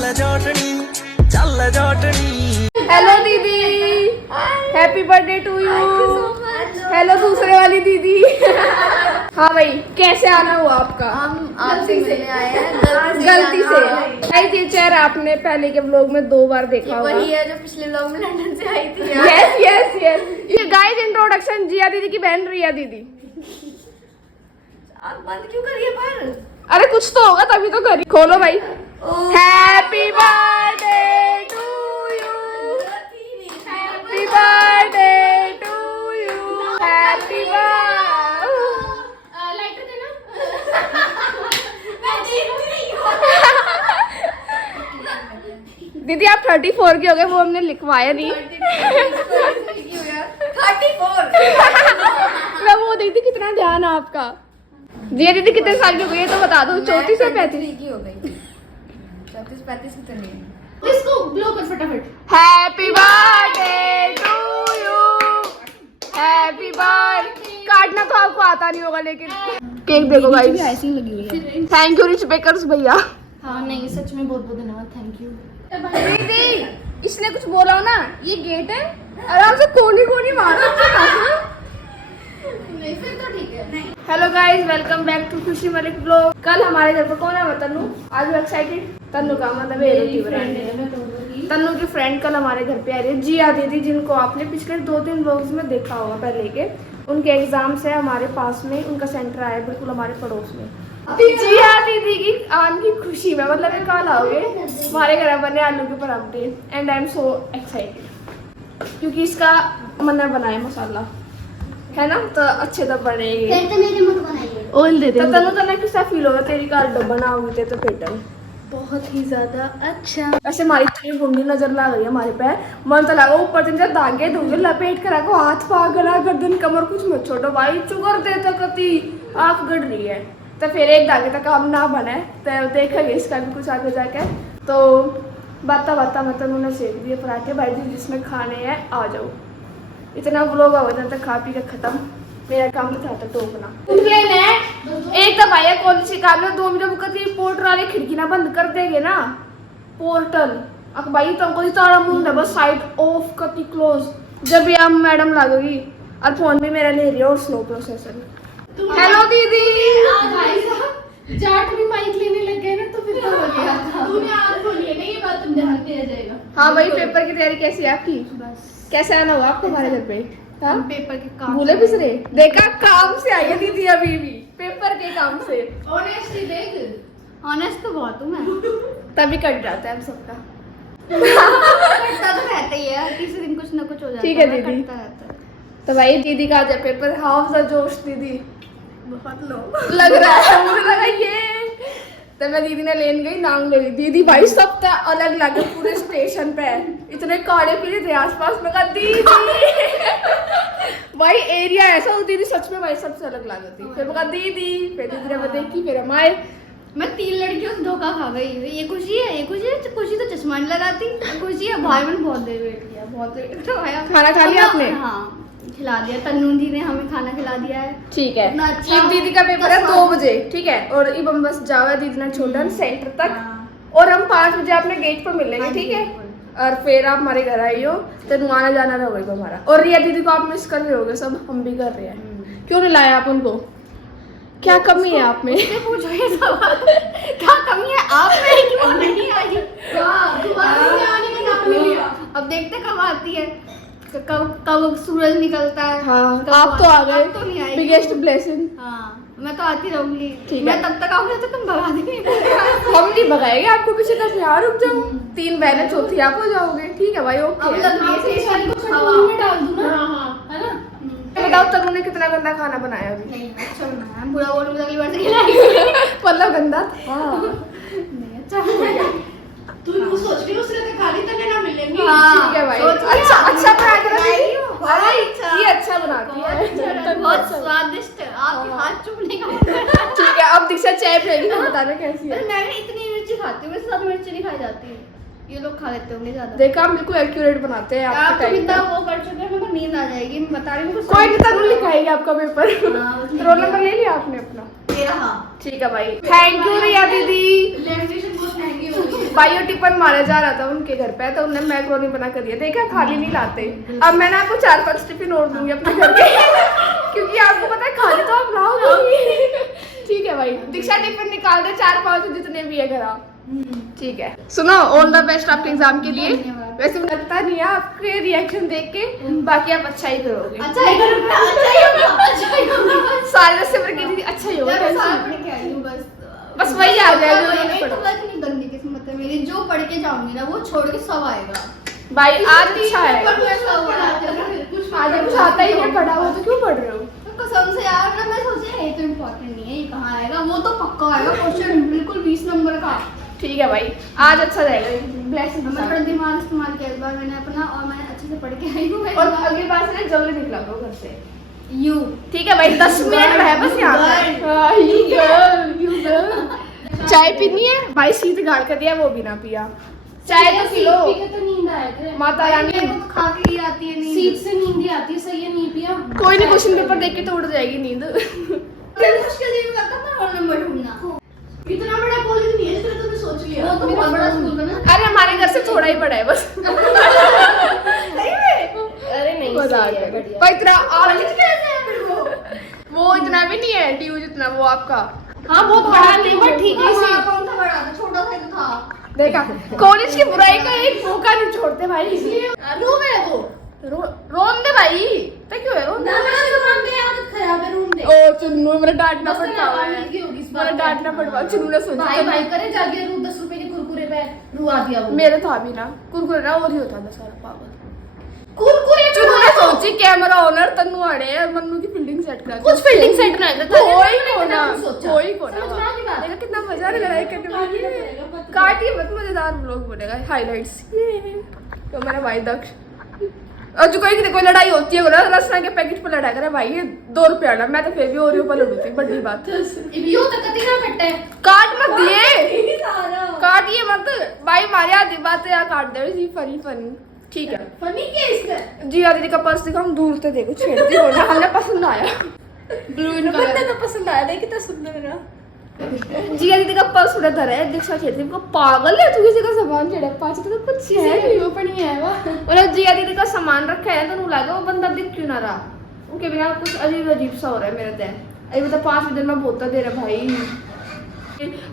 Hello दीदी, happy birthday to you. Hello दूसरे वाली दीदी। हाँ भाई, कैसे आना हुआ आपका? हम आपसे मिलने आए हैं गलती से। गाइस ये चेहरा आपने पहले के व्लॉग में 2 बार देखा होगा। वही है जो पिछले व्लॉग में लंदन से आई थी। Yes yes yes. ये गाइस इंट्रोडक्शन जिया दीदी की बहन रिया दीदी। आप बंद क्यों करिए पर? अरे कुछ तो होगा तभी तो करी। खोलो भाई। Happy birthday to you, happy birthday to you, happy birthday. Lighter देना। दीदी आप 34 के हो गए, वो हमने लिखवाया नहीं। 34। मैं वो देखती कितना ध्यान है आपका। जिया दीदी कितने साल की हो गई है तो बता दो। 34 से 35 की हो गई। 34-35 की चली है। इसको ब्लो कर फटाफट। Happy birthday to you, happy birthday. काटना तो आपको आता नहीं होगा लेकिन केक देखो गाइस, ऐसी ही लगी हुई है। थैंक यू रिच बेकर्स भैया। हाँ नहीं सच में बहुत बहुत धन्यवाद, थैंक यू। दीदी इसने कुछ बोला हो ना, ये गेट है, आराम से कोनी कोनी मारो। नहीं फिर तो ठीक है। Hello guys, welcome back to Khushi Malik blog. कल हमारे घर पर कौन है? तन्नू। आज मैं एक्साइटेड। तन्नू का मतलब तन्नू की फ्रेंड कल हमारे घर पे आ रही है, जिया दीदी, जिनको आपने पिछले 2-3 व्लॉग्स में देखा होगा पहले के। उनके एग्जाम्स है हमारे पास में, उनका सेंटर आया बिल्कुल हमारे पड़ोस में। जिया दीदी की आने की खुशी में, मतलब ये कल आओगे हमारे घर बने आलू के पराठे, and I am so excited क्योंकि इसका मन्ना बनाया मसाला है ना, तो अच्छे तो बनेगी। फिर तो मेरे मत बनाइए। ऑयल दे दे। तो तन्नू तन्नू किसा फील होगा तेरी कार डब्बा ना होगी तो पेटल बहुत ही ज्यादा अच्छा। ऐसे हमारी इतनी गुंडी नजर लग रही है हमारे पैर, मन तो लगा ऊपर दिन से धागे धुगे लपेट कर रखो, हाथ पा गला गर्दन कमर कुछ मत छोड़ो भाई, चुगर दे तो कति आँख गड़ रही है। तो फिर एक धागे तक काम ना बने तो देखेंगे इसका भी कुछ आगे जाके। तो बाता बाता मैं तन्नू ने सेक दिए पराठे, भाई जी जिसमें खाने हैं आ जाओ। इतना व्लॉग होगा जब तक खा पी के खत्म, मेरा काम तो था टोकना। एक तो भाई कौन सी काम है 2 मिनट कति पोर्टल वाले खिड़की ना बंद कर देंगे ना, पोर्टल अब भाई तुमको तारा मुंड है बस साइड ऑफ कति क्लोज। जब ये अब मैडम लगेगी और फोन भी मेरा ले रही है और स्लो प्रोसेसर। हेलो दीदी। भाई साहब जाट भी माइक लेने लग गए ना तो फिर तो हो गया था। तूने आज बोलिए ना ये बात, तुम ध्यान दिया जाएगा। हाँ भाई, पेपर की तैयारी कैसी है आपकी? बस कैसे आना हुआ आपको हमारे घर पे? हाँ? हम पेपर के काम भूले बिसरे? देखा काम से आई है दीदी अभी भी, पेपर के काम से। ऑनेस्टली देख, ऑनेस्ट तो बहुत हूँ मैं। तभी कट जाता है हम सबका। करता तो रहता ही है, किसी दिन कुछ ना कुछ हो जाता है। ठीक है दीदी। करता रहता है। तो भाई दीदी का आज है पेपर, हाफ द जोश दीदी बहुत लो लग रहा है, मुझे लगा ये। तो मैं दीदी ने लेन गई, नांग ले ली दीदी, भाई सब था अलग लगे पूरे स्टेशन पे, इतने काले पीले थे आसपास। मैं कहा दीदी भाई एरिया ऐसा हो दीदी, सच में भाई सबसे अलग लगी थी। फिर मैं कहा दीदी, फिर दीदी ने देखी, फिर हम आए। मैं 3 लड़कियों से धोखा खा गई। ये खुशी है, ये खुशी है, खुशी तो चश्मा नहीं लगाती। खुशी है भाई, मैंने बहुत देर वेट किया, बहुत देर उठाया। खाना खा लिया आपने? हाँ खिला दिया, तन्नू दी ने हमें खाना खिला दिया है। ठीक है। इतना अच्छा एक दीदी का पेपर है 2 बजे, ठीक है, और इब हम बस जाओ दीदी ने छोड़न सेंटर तक, और हम 5 बजे अपने गेट पर मिलेंगे, ठीक है। और फिर आप हमारे घर आई हो तो आना जाना रहेगा हमारा। और रिया दीदी को आप मिस कर रहे होगे, सब हम भी कर रहे हैं। क्यों नहीं लाया आप उनको? क्या कमी है आप में? पूछो ये सवाल, क्या कमी है आप में कि वो नहीं आई? अब देखते कब आती है, कब सूरज निकलता है। हाँ, कब आप तो आ गए, तो नहीं आएगी। Biggest blessing. हाँ मैं तो आती रहूंगी। ठीक मैं है। तब तक आऊंगी तो तुम भगा देंगे। हम नहीं भगाएंगे आपको, किसी का प्यार। रुक जाओ, 3 बहनें चौथी आप हो जाओगे, ठीक है भाई। अब ओके लग रही है सारी को स्टोरी में डाल दूं ना। हाँ है ना। बताओ तनु ने कितना गंदा खाना बनाया अभी? नहीं अच्छा बनाया, बुरा बोलूंगा अगली बार से खिलाएंगे। मतलब गंदा था। नहीं अच्छा तू सोच रही हो उसने तो खाली तक ना मिलेंगी। ठीक है भाई, अच्छा अच्छा बनाया था दीदी। बहुत अरे अच्छा। ये अच्छा बनाती है, बहुत स्वादिष्ट, आपके हाथ चूमने का। ठीक है। अब दीक्षा चाय पिएगी तो बताना कैसी है। मैं इतनी मिर्ची खाती हूँ, मेरे साथ मिर्ची नहीं खाई जाती। ये लोग खा लेते होंगे ज्यादा। देखा, हम बिल्कुल एक्यूरेट बनाते हैं आप आपके तो टाइम इतना पे। वो कर चुके हैं, मेरे को नींद आ जाएगी। मैं बता रही हूँ कोई नहीं, तनु लिखाएगी आपका पेपर। रोल नंबर ले लिया आपने अपना? तेरा। हाँ ठीक है भाई, थैंक यू रिया दीदी। लेमिनेशन बहुत महंगी हो रही है। भाई और टिफिन मारे जा रहा था उनके घर पे, तो उन्होंने मैक्रोनी बना कर दिया। देखा खाली नहीं लाते। अब मैंने आपको 4-5 टिफिन और दूंगी अपने घर के क्योंकि आपको पता है खाली तो आप लाओगे। ठीक है भाई, दीक्षा टिफिन निकाल दे 4-5 जितने भी है घर आ। ठीक है, सुनो ऑल द बेस्ट आपके एग्जाम के लिए। वैसे मुझे लगता नहीं है आपके रिएक्शन देख के, बाकी आप अच्छा ही करोगे। अच्छा ही करूँगा, अच्छा ही होगा, अच्छा ही होगा। सारे से की दीदी अच्छा ही होगा। मैं साल पढ़ के आई हूँ बस। बस वही आ जाएगा जो एक मैंने तो पढ़ा। इतनी गंदी किस्मत है मेरी, जो पढ़ के जाऊंगी ना वो छोड़ के सब आएगा। भाई आज अच्छा है, पर मैं सब पढ़ाते कुछ आज कुछ आता ही नहीं पढ़ा हुआ तो क्यों पढ़ रहे हो? कसम से यार ना, मैं सोचे ये तो इम्पोर्टेंट नहीं है, ये कहाँ आएगा, वो तो पक्का आएगा क्वेश्चन बिल्कुल 20 नंबर का। ठीक है भाई, आज अच्छा जाएगा। ब्लेसिंग मैं थोड़ा दिमाग इस्तेमाल किया इस बार मैंने अपना, और मैं अच्छे से पढ़ के आई हूँ। और अगली बार से जल्दी निकला करो घर से। यू ठीक है भाई, 10 मिनट है बस यहाँ पे। You girl। चाय पीनी है भाई? शीत गाड़ कर दिया, वो भी ना पिया। चाय तो पी लो। पी के तो नींद आया करे। माता रानी मेरे को खा के ही आती है नींद। सीट से नींद ही आती है, सही है, नहीं पिया। कोई नहीं, क्वेश्चन पेपर देख के तो उड़ जाएगी नींद। मुश्किल नहीं लगता था रोल नंबर ढूंढना। इतना बड़ा कॉलेज नहीं है जितना तुमने सोच लिया। वो तो बहुत बड़ा स्कूल बना। अरे हमारे घर से थोड़ा ही बड़ा है बस। अरे नहीं, मजाक सही है, है। बढ़िया। पर इतना वो इतना भी नहीं है ड्यू जितना वो आपका। हाँ बहुत बड़ा नहीं, बट ठीक है। हाँ, कौन सा बड़ा था, छोटा सा ही तो था। देखा, कॉलेज की बुराई का एक मौका नहीं छोड़ते भाई। रो मेरे को रोन दे भाई, तो क्यों है रोन दे? आदत खराब है, रूम दे। ओ चुन्नू, मेरा डांटना बस पड़ता ना, है। वाली होगी इस मेरा बात डांटना पड़ता, चुन्नू ने सोचा भाई भाई करे जाके रू 10 रुपए के कुरकुरे पे रुआ दिया वो। मेरे था भी ना कुरकुरे ना, और ही होता था सारा पागल। कुरकुरे पे चुन्नू ने सोची कैमरा ऑनर तन्नू अड़े और मन्नू की फील्डिंग सेट कर। कुछ फील्डिंग सेट ना कर कोई कोना, कोई कोना। समझ में आ गई बात? देखा कितना मजा आ रहा है करने में। काटिए मत, मजेदार व्लॉग बनेगा, हाइलाइट्स। तो मेरा भाई दक्ष, और जो कोई लड़ाई होती है ना रसना के पैकेट पर लड़ा करे भाई, ये 2 रुपये आना, मैं तो फिर भी ओरियो पर लड़ू थी, बड़ी बात। यो तक कति ना कट्टे काट मत दिए, काटिए मत भाई, मारे आधी बात है, काट दे जी। फनी फनी ठीक है। फनी क्या इसका? जी दीदी का पर्स दिखा, हम दूर से देखो, छेड़ती हो ना, हमें पसंद आया। ब्लू इन बंदे को पसंद आया, देख कितना सुंदर है ना। जिया दीदी का पर्स उड़ा धरा है, दीक्षा छेड़ती को, पागल है तू, किसी का सामान छेड़ा पाछे तो कुछ है नहीं, वो पर नहीं है वो। और जिया दीदी का सामान रखा है तो लगा वो बंदा दिख क्यों ना रहा, उनके बिना कुछ अजीब अजीब सा हो रहा है मेरा तो। अभी मतलब 5 दिन में बोलता दे रहा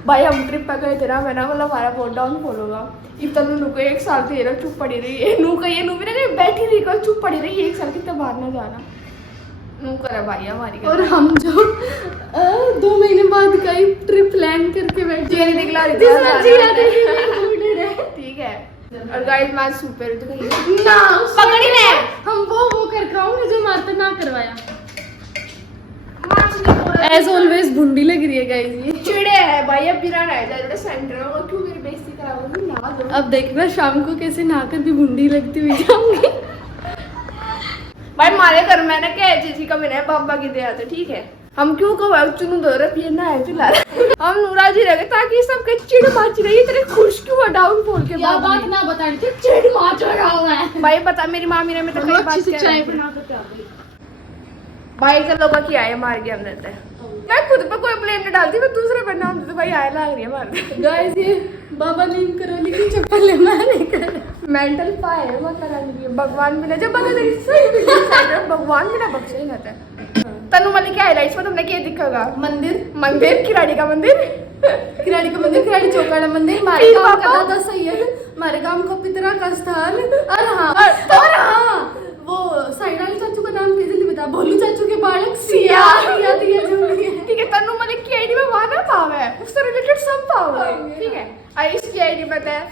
भाई हम ट्रिप पे गए थे ना, मैंने मतलब हमारा बहुत डाउनफॉल होगा। इतना नू को 1 साल थे चुप पड़ी रही है, नू का ये नू भी ना बैठी रही को चुप पड़ी रही 1 साल, कितना बाहर ना जाना नू करा भाई हमारी। और हम जो 2 महीने बाद कई ट्रिप प्लान करके बैठे जिया दीदी दिखला रही ठीक है। और गाइस मैं सुपर तो कहीं ना पकड़ी ने हम वो कर खाऊंगे जो मारता ना करवाया। एज ऑलवेज बुंडी लग रही है गाइस ये। चिड़े है भाई, अब बिना रह जाए सेंटर में, और क्यों मेरी बेइज्जती कराओगे? ना दो। अब देखना शाम को कैसे नहाकर भी बुंडी लगती हुई जाऊंगी। भाई हमारे घर में ना क्या चीजी का मैंने बाबा की दे आते, ठीक है। हम क्यों को चुनू दो रहे पिए ना है फिलहाल। हम नूरा जी रहे ताकि सबके चिड़ माची रही, तेरे खुश क्यों हुआ डाउनफॉल के क्या बाद? बात ना बता रही थी, चिड़ माच हो रहा हुआ है। भाई बता, मेरी मामी ने मेरे को कई बात अच्छी चाय कह बना कर प्या दी। भाई के लोगों की आए मार के अंदर तक। मैं खुद पे कोई ब्लेम नहीं डालती, मैं दूसरे पर नाम देती, भाई आए लाग रही है मार। गाइस ये बाबा नीम करो लेकिन चप्पल ले मारे कर। मेंटल पाए है माता रानी की, भगवान भी ना जब बता तेरी सही वीडियो साइड में भगवान भी ना बख्शे ही ना था। तनु मलिक के हाइलाइट्स में तुमने क्या दिखेगा? मंदिर किराड़ी का मंदिर, किराड़ी का मंदिर, किराड़ी चौकाड़ा मंदिर, हमारे गांव का दादा सैयद, हमारे गांव का पितरा का स्थान। और हाँ वो साइड वाले चाचू का नाम कैसे नहीं बता, भोलू चाचू के बालक सिया दिया जो भी है। ठीक है। तनु मलिक की आईडी में वहां ना पाव है, उससे रिलेटेड सब पाव है, ठीक है। आई इसकी आईडी पता है,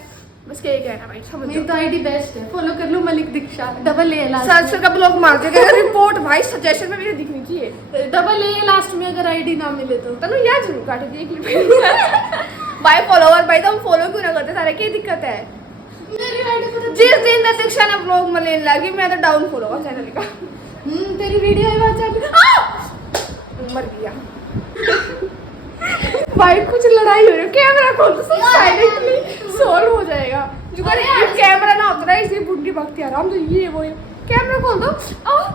बस क्या कहना भाई, समझ मेरी तो आईडी बेस्ट है, फॉलो कर लो मलिक दीक्षा, डबल ए लास्ट सर्च का ब्लॉग मार देगा रिपोर्ट भाई, सजेशन में मेरे दिखनी चाहिए डबल ए लास्ट में अगर आईडी ना मिले तो। तनु यार जरूर काटे दिए क्लिप। भाई फॉलोवर भाई, तो हम फॉलो क्यों ना करते, सारे क्या दिक्कत है? मेरी आईडी को जिस दिन दीक्षा ने ब्लॉग में लेने लगी, मैं तो डाउन फॉलो हुआ चैनल का। तेरी वीडियो है व्हाट्सएप मर गया भाई, कुछ लड़ाई हो रही है, कैमरा खोल दो, सब साइलेंटली सॉल्व हो जाएगा। जो करे यार कैमरा ना होता है इसलिए बुढ़ी भक्ति आराम से ये वो कैमरा खोल दो,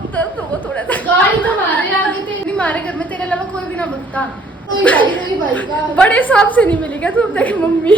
दर्द होगा थोड़ा सा। गाड़ी तो मारे आगे तेरी, हमारे घर में तेरे अलावा कोई भी ना भगता, कोई भाई का बड़े साहब से नहीं मिलेगा तू, अब देख मम्मी